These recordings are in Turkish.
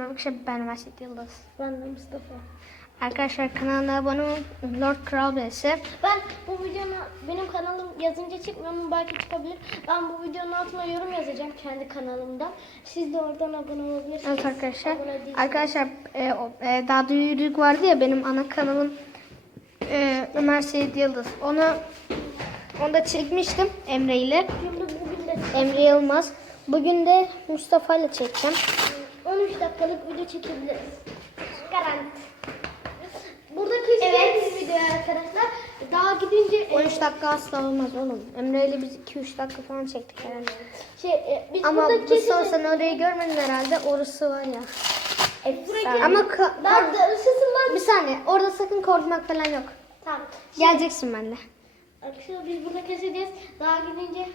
Arkadaşlar ben Vasit Yıldız. Ben de Mustafa. Arkadaşlar kanalına abone olun. Lord Kral Bey'si. Ben bu videonun benim kanalım yazınca çıkmıyor ama belki çıkabilir. Ben bu videonun altına yorum yazacağım kendi kanalımda. Siz de oradan abone olabilirsiniz. Evet arkadaşlar. Arkadaşlar e, o, e, daha yürük vardı ya benim ana kanalım e, Ömer Seyit Yıldız. Onu onu da çekmiştim Emre ile. Şimdi bugün de Emre Yılmaz. Bugün de Mustafa ile çekeceğim. 13 dakikalık video çekebiliriz. Garanti. Burada kıyısız bir video arkadaşlar. Daha gidince e, 13 dakika asla olmaz oğlum. Emre ile biz 2-3 dakika falan çektik herhalde. şey, e, biz Ama burada bu son sen orayı görmedin herhalde. Orası var ya. Buraya Ama daha da ısısından... bir saniye. Orada sakın korkmak falan yok. Tamam. Geleceksin benimle. Arkadaşlar biz burada keseceğiz. Daha gidince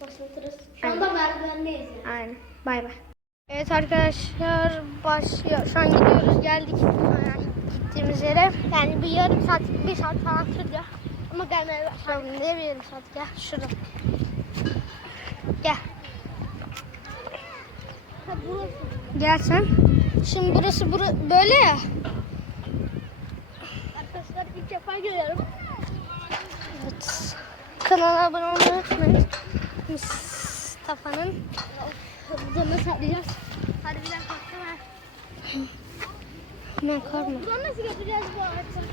başlatırız. Şu anda merdivendeyiz yani. Aynen. Bay bay. Evet arkadaşlar başlıyor. Şu an gidiyoruz geldik. Aynen. Gittiğimiz yere. Yani bir yarım saat, bir saat falan sürüyor. Ama gelmeye başladım. Ne bir yarım saat gel. Şurada. Gel. Ha, burası. Gel sen. Şimdi burası bura, böyle ya. Arkadaşlar ilk defa geliyorum. Evet. Kanala abone olmayı unutmayın. Mustafa'nın. Burada nasıl atlayacağız? Harbiden korktum ha. Ne korkma. Buradan nasıl yapacağız bu ağaçları?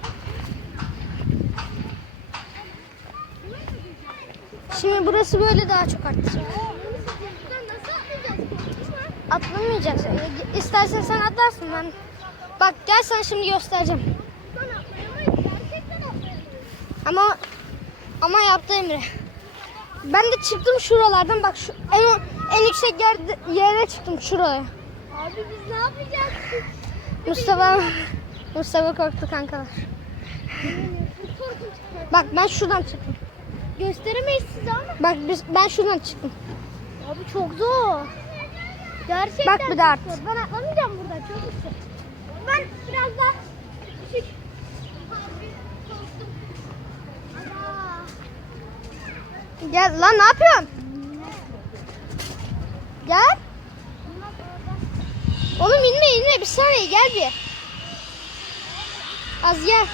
Şimdi burası böyle daha çok? Korktum ha. Atlamayacaksın. İstersen sen atlarsın ben. Bak gel sana şimdi göstereceğim. Ama ama yaptı Emre. Ben de çıktım şuralardan bak şu en en yüksek yerde, yere çıktım şuraya. Abi biz ne yapacağız? Mustafa Mustafa korktu kankalar. Bak ben şuradan çıktım. Gösteremeyiz size ama. Bak biz, ben şuradan çıktım. Abi çok zor. Gerçekten Bak bir de art. zor. Ben atlamayacağım buradan çok yüksek. Ben biraz daha. Ana. Gel lan ne yapıyorsun? Gel. Oğlum inme inme bir saniye gel bir. Az gel.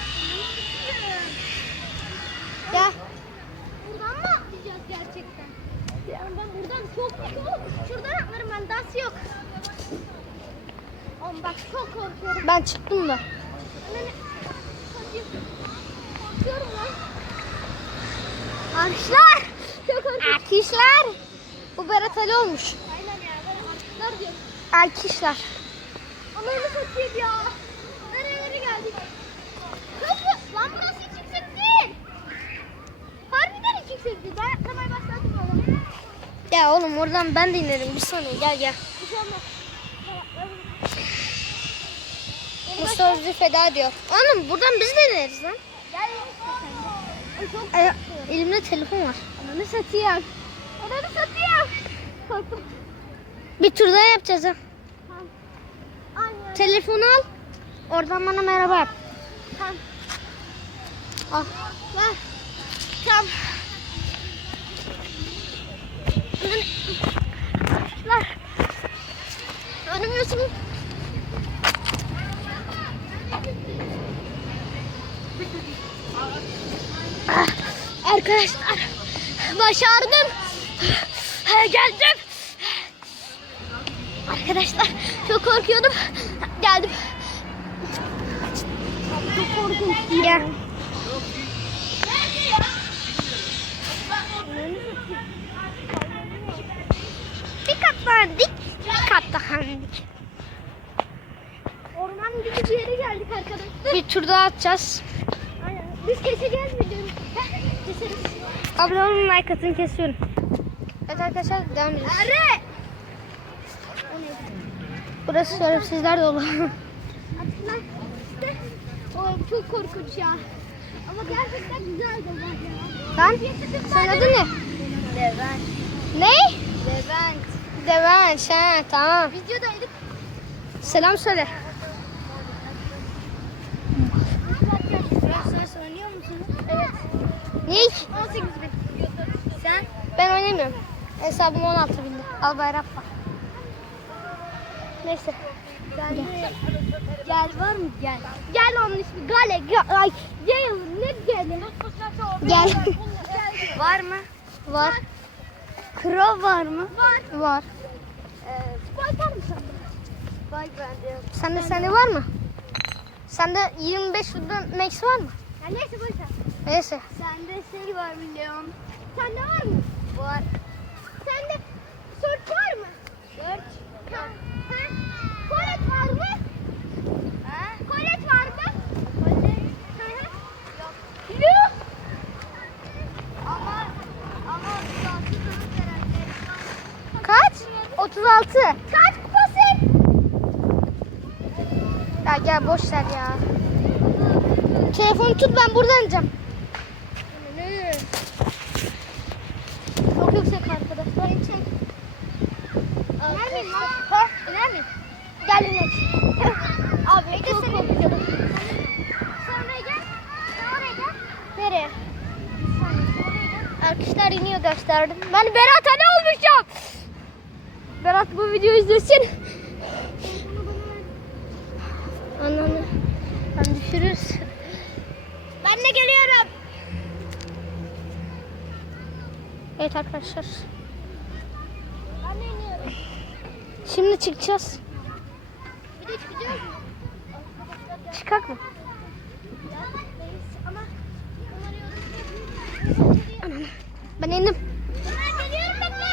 Gel. Buradan mı atlayacağız gerçekten? Ben buradan çok çok şuradan atlarım ben dans yok. Oğlum bak çok korkuyorum. Ben çıktım da. Korkuyorum lan. Arkadaşlar. Çok korkuyorum. Arkadaşlar. Bu Berat Ali olmuş. Aynen ya böyle atlar diyor. Arkadaşlar. Öyle satayım ya. Nerelere geldik? Çok lan burası hiç yüksek değil. Harbiden hiç yüksek değil. Ben atlamaya başladım oğlum. Ya oğlum oradan ben de inerim. Bir saniye gel gel. Bir şey olmaz. Mustafa bizi feda ediyor. Oğlum buradan biz de ineriz lan. Gel çok Ay, elimde telefon var. Ananı satayım. Ananı satayım. Korktum. Bir tur daha yapacağız ha. Aynen. Telefonu al. Oradan bana merhaba yap. Tamam. Al. Ver. Tamam. Ver. Önümüzün. Ah, Arkadaşlar başardım. Geldim. Arkadaşlar çok korkuyordum. Geldim. Çok korkunç. Gel. Bir kat daha dik, bir kat daha dik. Orman gibi bir yere geldik arkadaşlar. Bir tur daha atacağız. Aynen. Biz keseceğiz videoyu. Keseriz. Abone olun, like atın, kesiyorum. Evet arkadaşlar devam ediyoruz. Are. Burası şerefsizler dolu. Atlar. İşte. Oğlum çok korkunç ya. Ama gerçekten güzel de var ya. Lan senin adın ne? Levent. Ne? Levent. Devanç ha tamam. Videodaydık. Selam söyle. Sen oynuyor musun? Evet. Ne? 18 bin. Sen? Ben oynamıyorum. Hesabım 16 binde. Al bayrak var. Neyse. Gel. Gel var mı? Gel. Gel onun ismi. Gale. Gel. Ay. Gel. Ne gel? Gel. Var mı? Var. Kro var mı? Var. Var. Ee, Spike var mı sende? Spike bende yok. Sende sende var mı? Sende 25 Foot'dan Max var mı? Ya neyse boş ver. Neyse. Sende şey var milyon. Sende var mı? Var. Sende search var mı? Search. Ha. Ha. Kolet var mı? Ha? Kolet var mı? Kolet. Hı hı. Yok. Yok. Ama ama şansı durur herhalde. Kaç? 36. Kaç kupası? Ya gel boş ver ya. Telefonu tut ben buradan ineceğim. Çok yüksek arkadaşlar. Çek. İner miyim lan? Ha? İner miyim? Gel inek. Abi çok korkuyorum. Sonra gel. Sonra gel. Nereye? Arkadaşlar iniyor gösterdim. Ben Berat'a ne olmuşum? Berat bu videoyu izlesin. Ananı. Ben düşürürüz. Ben de geliyorum. Evet arkadaşlar. Ben de iniyorum. Şimdi çıkacağız. Bir de çıkacağız mı? Çıkak mı? Ben indim. Ben geliyorum bekle.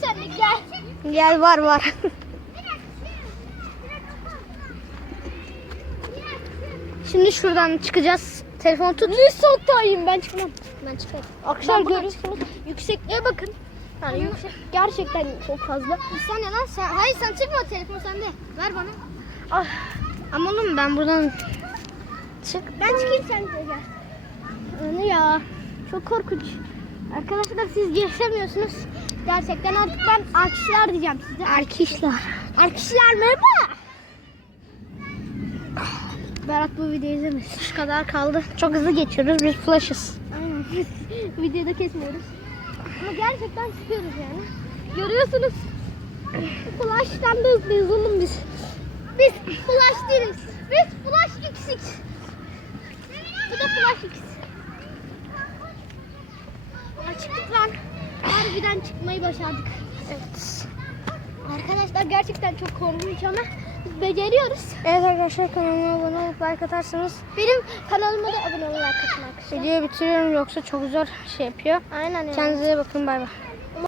Sende? Gel. Gel var var. Şimdi şuradan çıkacağız. Telefonu tut. Ne sottayım ben çıkmam. Ben çıkarım. Akşam görürsünüz. Yüksekliğe bakın. Yani yüksek, gerçekten çok fazla. Sen ne lan? Sen, hayır sen çıkma telefon sende. Ver bana. Ah. Ama oğlum ben buradan çık. Ben çıkayım sen de gel. Onu ya. Çok korkunç. Arkadaşlar siz geçemiyorsunuz. Gerçekten artık ben alkışlar diyeceğim size. Arkadaşlar. Alkışlar merhaba. Berat bu videoyu izlemesin. Şu kadar kaldı. Çok hızlı geçiyoruz. Biz flash'ız. Aynen. Videoyu da kesmiyoruz. Ama gerçekten çıkıyoruz yani. Görüyorsunuz. Flash'tan da hızlıyız oğlum biz. Biz Flash değiliz. Biz Flash XX. Bu da Flash X. Aa, çıktık lan. Harbiden çıkmayı başardık. Evet. Arkadaşlar gerçekten çok korkunç ama biz beceriyoruz. Evet arkadaşlar kanalıma abone olup like atarsanız Benim kanalıma da abone olarak katılın arkadaşlar. videoyu bitiriyorum yoksa çok zor şey yapıyor. Aynen. Kendinize bakın bay bay.